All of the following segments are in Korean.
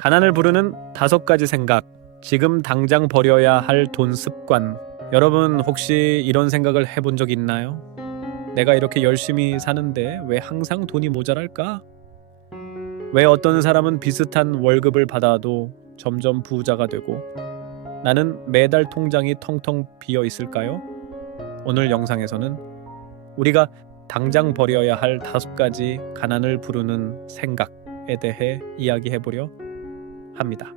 가난을 부르는 5가지 생각, 지금 당장 버려야 할 돈 습관. 여러분 혹시 이런 생각을 해본 적 있나요? 내가 이렇게 열심히 사는데 왜 항상 돈이 모자랄까? 왜 어떤 사람은 비슷한 월급을 받아도 점점 부자가 되고 나는 매달 통장이 텅텅 비어 있을까요? 오늘 영상에서는 우리가 당장 버려야 할 5가지 가난을 부르는 생각에 대해 이야기해보려 합니다.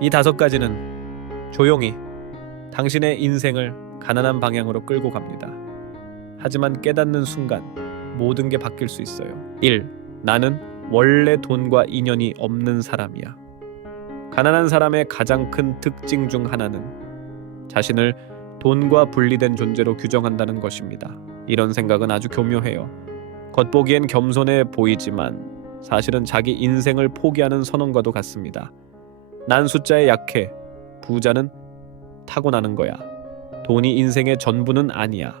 이 5가지는 조용히 당신의 인생을 가난한 방향으로 끌고 갑니다. 하지만 깨닫는 순간 모든 게 바뀔 수 있어요. 1. 나는 원래 돈과 인연이 없는 사람이야. 가난한 사람의 가장 큰 특징 중 하나는 자신을 돈과 분리된 존재로 규정한다는 것입니다. 이런 생각은 아주 교묘해요. 겉보기엔 겸손해 보이지만 사실은 자기 인생을 포기하는 선언과도 같습니다. 난 숫자에 약해. 부자는 타고나는 거야. 돈이 인생의 전부는 아니야.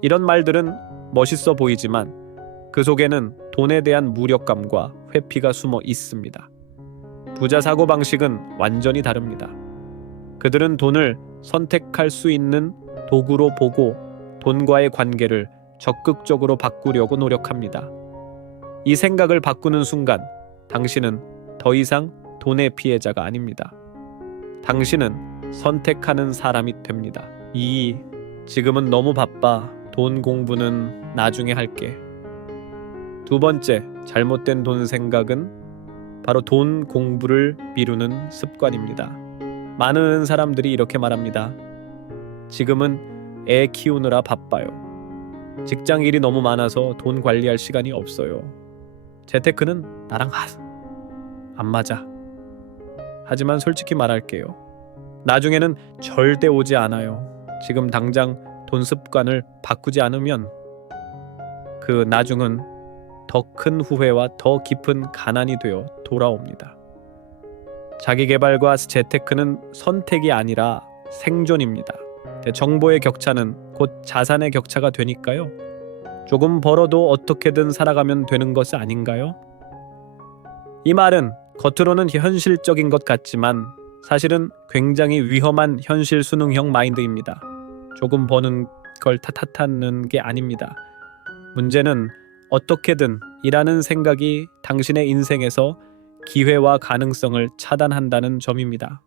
이런 말들은 멋있어 보이지만 그 속에는 돈에 대한 무력감과 회피가 숨어 있습니다. 부자 사고방식은 완전히 다릅니다. 그들은 돈을 선택할 수 있는 도구로 보고 돈과의 관계를 적극적으로 바꾸려고 노력합니다. 이 생각을 바꾸는 순간 당신은 더 이상 돈의 피해자가 아닙니다. 당신은 선택하는 사람이 됩니다. 2. 지금은 너무 바빠. 돈 공부는 나중에 할게. 2번째, 잘못된 돈 생각은 바로 돈 공부를 미루는 습관입니다. 많은 사람들이 이렇게 말합니다. 지금은 애 키우느라 바빠요. 직장 일이 너무 많아서 돈 관리할 시간이 없어요. 재테크는 나랑 안 맞아. 하지만 솔직히 말할게요. 나중에는 절대 오지 않아요. 지금 당장 돈 습관을 바꾸지 않으면 그 나중은 더 큰 후회와 더 깊은 가난이 되어 돌아옵니다. 자기계발과 재테크는 선택이 아니라 생존입니다. 정보의 격차는 곧 자산의 격차가 되니까요. 조금 벌어도 어떻게든 살아가면 되는 것이 아닌가요? 이 말은 겉으로는 현실적인 것 같지만 사실은 굉장히 위험한 현실 수능형 마인드입니다. 조금 버는 걸 탓하는 게 아닙니다. 문제는 어떻게든 이라는 생각이 당신의 인생에서 기회와 가능성을 차단한다는 점입니다.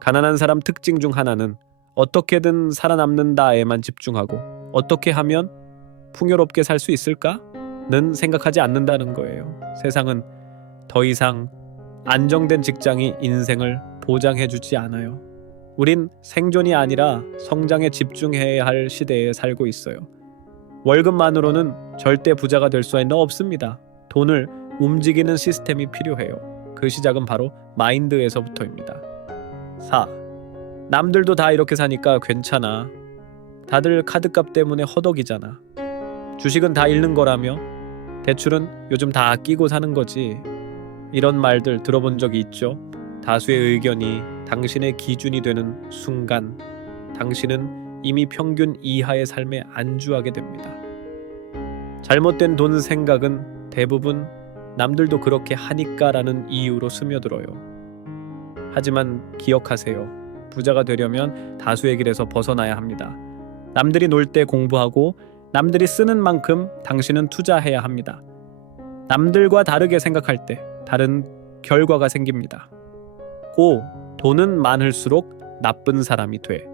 가난한 사람 특징 중 하나는 어떻게든 살아남는다에만 집중하고 어떻게 하면 풍요롭게 살 수 있을까는 생각하지 않는다는 거예요. 세상은 더 이상 안정된 직장이 인생을 보장해주지 않아요. 우린 생존이 아니라 성장에 집중해야 할 시대에 살고 있어요. 월급만으로는 절대 부자가 될 수는 없습니다. 돈을 움직이는 시스템이 필요해요. 그 시작은 바로 마인드에서부터입니다. 4. 남들도 다 이렇게 사니까 괜찮아. 다들 카드값 때문에 허덕이잖아. 주식은 다 잃는 거라며? 대출은 요즘 다 아끼고 사는 거지. 이런 말들 들어본 적이 있죠? 다수의 의견이 당신의 기준이 되는 순간 당신은 이미 평균 이하의 삶에 안주하게 됩니다. 잘못된 돈 생각은 대부분 남들도 그렇게 하니까라는 이유로 스며들어요. 하지만 기억하세요. 부자가 되려면 다수의 길에서 벗어나야 합니다. 남들이 놀 때 공부하고 남들이 쓰는 만큼 당신은 투자해야 합니다. 남들과 다르게 생각할 때 다른 결과가 생깁니다. 5. 돈은 많을수록 나쁜 사람이 돼.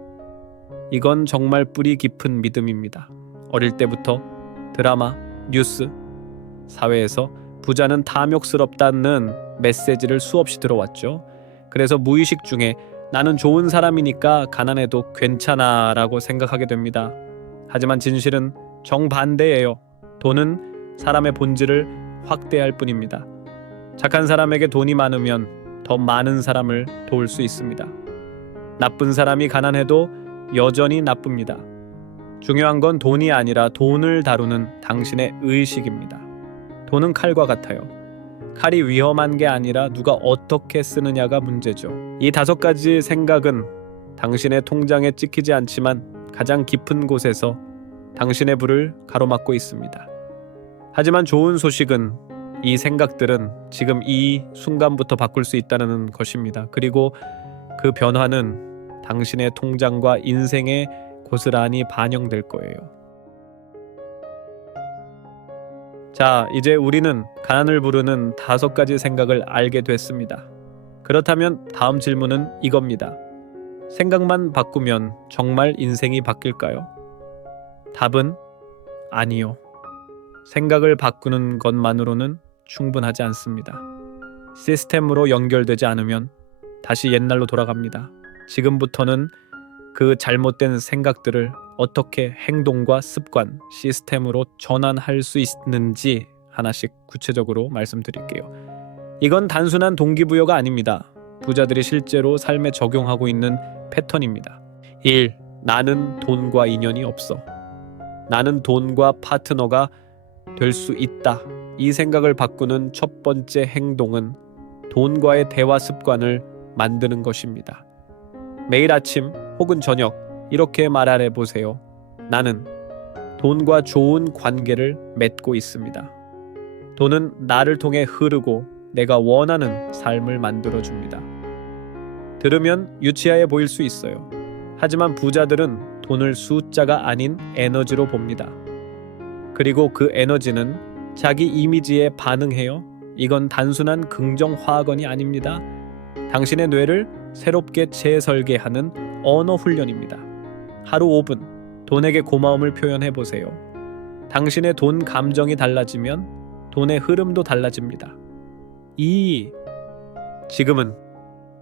이건 정말 뿌리 깊은 믿음입니다. 어릴 때부터 드라마, 뉴스, 사회에서 부자는 탐욕스럽다는 메시지를 수없이 들어왔죠. 그래서 무의식 중에 나는 좋은 사람이니까 가난해도 괜찮아 라고 생각하게 됩니다. 하지만 진실은 정반대예요. 돈은 사람의 본질을 확대할 뿐입니다. 착한 사람에게 돈이 많으면 더 많은 사람을 도울 수 있습니다. 나쁜 사람이 가난해도 여전히 나쁩니다. 중요한 건 돈이 아니라 돈을 다루는 당신의 의식입니다. 돈은 칼과 같아요. 칼이 위험한 게 아니라 누가 어떻게 쓰느냐가 문제죠. 이 5가지 생각은 당신의 통장에 찍히지 않지만 가장 깊은 곳에서 당신의 불을 가로막고 있습니다. 하지만 좋은 소식은 이 생각들은 지금 이 순간부터 바꿀 수 있다는 것입니다. 그리고 그 변화는 당신의 통장과 인생에 고스란히 반영될 거예요. 자, 이제 우리는 가난을 부르는 5가지 생각을 알게 됐습니다. 그렇다면 다음 질문은 이겁니다. 생각만 바꾸면 정말 인생이 바뀔까요? 답은 아니요. 생각을 바꾸는 것만으로는 충분하지 않습니다. 시스템으로 연결되지 않으면 다시 옛날로 돌아갑니다. 지금부터는 그 잘못된 생각들을 어떻게 행동과 습관, 시스템으로 전환할 수 있는지 하나씩 구체적으로 말씀드릴게요. 이건 단순한 동기부여가 아닙니다. 부자들이 실제로 삶에 적용하고 있는 패턴입니다. 1. 나는 돈과 인연이 없어. 나는 돈과 파트너가 될 수 있다. 이 생각을 바꾸는 첫 번째 행동은 돈과의 대화 습관을 만드는 것입니다. 매일 아침 혹은 저녁 이렇게 말해 보세요. 나는 돈과 좋은 관계를 맺고 있습니다. 돈은 나를 통해 흐르고 내가 원하는 삶을 만들어줍니다. 들으면 유치하게 보일 수 있어요. 하지만 부자들은 돈을 숫자가 아닌 에너지로 봅니다. 그리고 그 에너지는 자기 이미지에 반응해요. 이건 단순한 긍정화학원이 아닙니다. 당신의 뇌를 새롭게 재설계하는 언어 훈련입니다. 하루 5분 돈에게 고마움을 표현해 보세요. 당신의 돈 감정이 달라지면 돈의 흐름도 달라집니다. 2. 지금은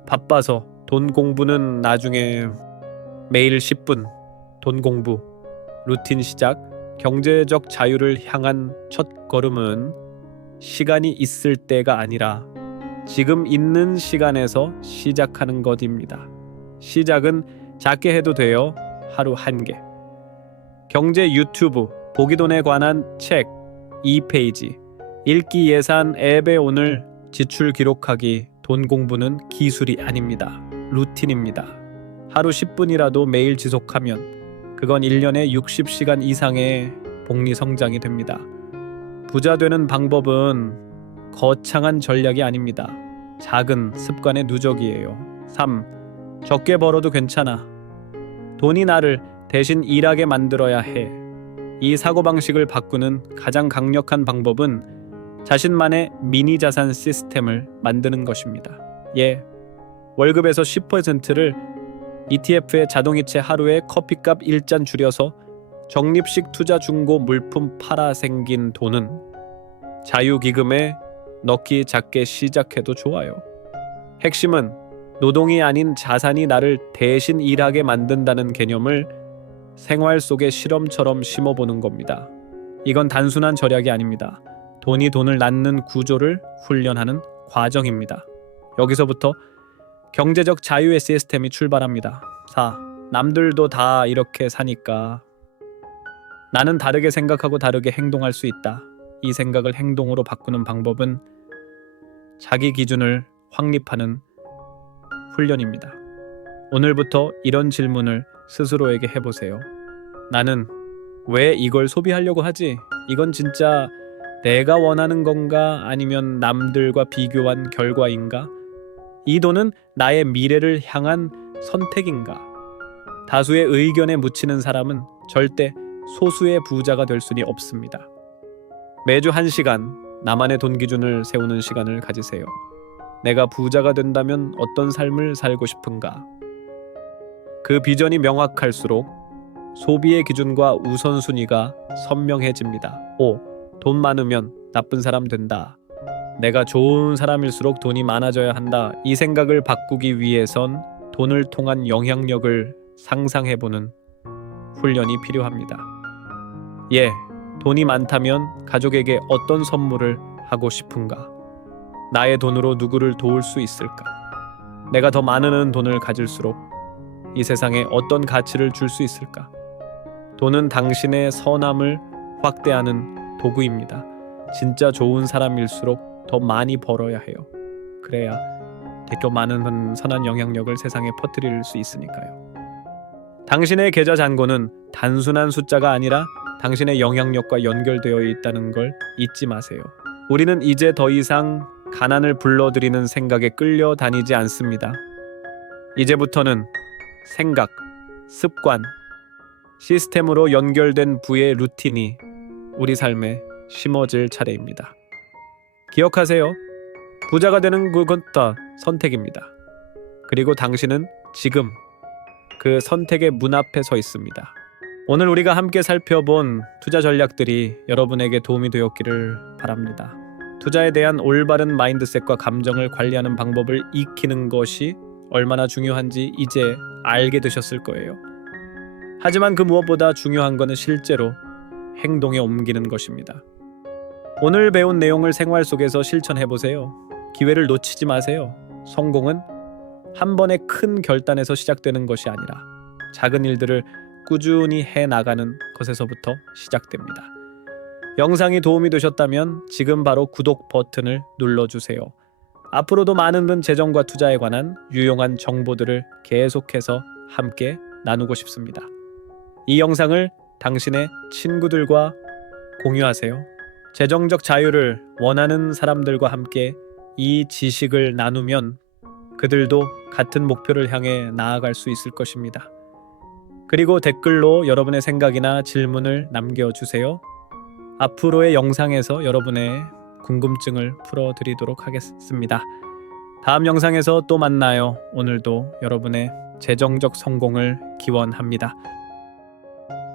바빠서 돈 공부는 나중에. 매일 10분 돈 공부 루틴 시작. 경제적 자유를 향한 첫 걸음은 시간이 있을 때가 아니라 지금 있는 시간에서 시작하는 것입니다. 시작은 작게 해도 돼요. 하루 1개. 경제 유튜브, 보기돈에 관한 책 2페이지, 읽기 예산 앱에 오늘 지출 기록하기. 돈 공부는 기술이 아닙니다. 루틴입니다. 하루 10분이라도 매일 지속하면 그건 1년에 60시간 이상의 복리 성장이 됩니다. 부자 되는 방법은 거창한 전략이 아닙니다. 작은 습관의 누적이에요. 3. 적게 벌어도 괜찮아. 돈이 나를 대신 일하게 만들어야 해. 이 사고방식을 바꾸는 가장 강력한 방법은 자신만의 미니 자산 시스템을 만드는 것입니다. 예, 월급에서 10%를 ETF에 자동이체 하루에 커피값 1잔 줄여서 적립식 투자 중고 물품 팔아 생긴 돈은 자유기금에 넣기. 작게 시작해도 좋아요. 핵심은 노동이 아닌 자산이 나를 대신 일하게 만든다는 개념을 생활 속에 실험처럼 심어보는 겁니다. 이건 단순한 절약이 아닙니다. 돈이 돈을 낳는 구조를 훈련하는 과정입니다. 여기서부터 경제적 자유의 시스템이 출발합니다. 4. 남들도 다 이렇게 사니까 나는 다르게 생각하고 다르게 행동할 수 있다. 이 생각을 행동으로 바꾸는 방법은 자기 기준을 확립하는 훈련입니다. 오늘부터 이런 질문을 스스로에게 해보세요. 나는 왜 이걸 소비하려고 하지? 이건 진짜 내가 원하는 건가? 아니면 남들과 비교한 결과인가? 이 돈은 나의 미래를 향한 선택인가? 다수의 의견에 묻히는 사람은 절대 소수의 부자가 될 수는 없습니다. 매주 1시간 나만의 돈 기준을 세우는 시간을 가지세요. 내가 부자가 된다면 어떤 삶을 살고 싶은가? 그 비전이 명확할수록 소비의 기준과 우선순위가 선명해집니다. 5. 돈 많으면 나쁜 사람 된다. 내가 좋은 사람일수록 돈이 많아져야 한다. 이 생각을 바꾸기 위해선 돈을 통한 영향력을 상상해보는 훈련이 필요합니다. 예, 돈이 많다면 가족에게 어떤 선물을 하고 싶은가? 나의 돈으로 누구를 도울 수 있을까? 내가 더 많은 돈을 가질수록 이 세상에 어떤 가치를 줄 수 있을까? 돈은 당신의 선함을 확대하는 도구입니다. 진짜 좋은 사람일수록 더 많이 벌어야 해요. 그래야 더 많은 선한 영향력을 세상에 퍼뜨릴 수 있으니까요. 당신의 계좌 잔고는 단순한 숫자가 아니라 당신의 영향력과 연결되어 있다는 걸 잊지 마세요. 우리는 이제 더 이상 가난을 불러들이는 생각에 끌려다니지 않습니다. 이제부터는 생각, 습관, 시스템으로 연결된 부의 루틴이 우리 삶에 심어질 차례입니다. 기억하세요. 부자가 되는 그건 다 선택입니다. 그리고 당신은 지금 그 선택의 문 앞에 서 있습니다. 오늘 우리가 함께 살펴본 투자 전략들이 여러분에게 도움이 되었기를 바랍니다. 투자에 대한 올바른 마인드셋과 감정을 관리하는 방법을 익히는 것이 얼마나 중요한지 이제 알게 되셨을 거예요. 하지만 그 무엇보다 중요한 것은 실제로 행동에 옮기는 것입니다. 오늘 배운 내용을 생활 속에서 실천해보세요. 기회를 놓치지 마세요. 성공은 한 번의 큰 결단에서 시작되는 것이 아니라 작은 일들을 꾸준히 해나가는 것에서부터 시작됩니다. 영상이 도움이 되셨다면 지금 바로 구독 버튼을 눌러주세요. 앞으로도 많은 재정과 투자에 관한 유용한 정보들을 계속해서 함께 나누고 싶습니다. 이 영상을 당신의 친구들과 공유하세요. 재정적 자유를 원하는 사람들과 함께 이 지식을 나누면 그들도 같은 목표를 향해 나아갈 수 있을 것입니다. 그리고 댓글로 여러분의 생각이나 질문을 남겨주세요. 앞으로의 영상에서 여러분의 궁금증을 풀어드리도록 하겠습니다. 다음 영상에서 또 만나요. 오늘도 여러분의 재정적 성공을 기원합니다.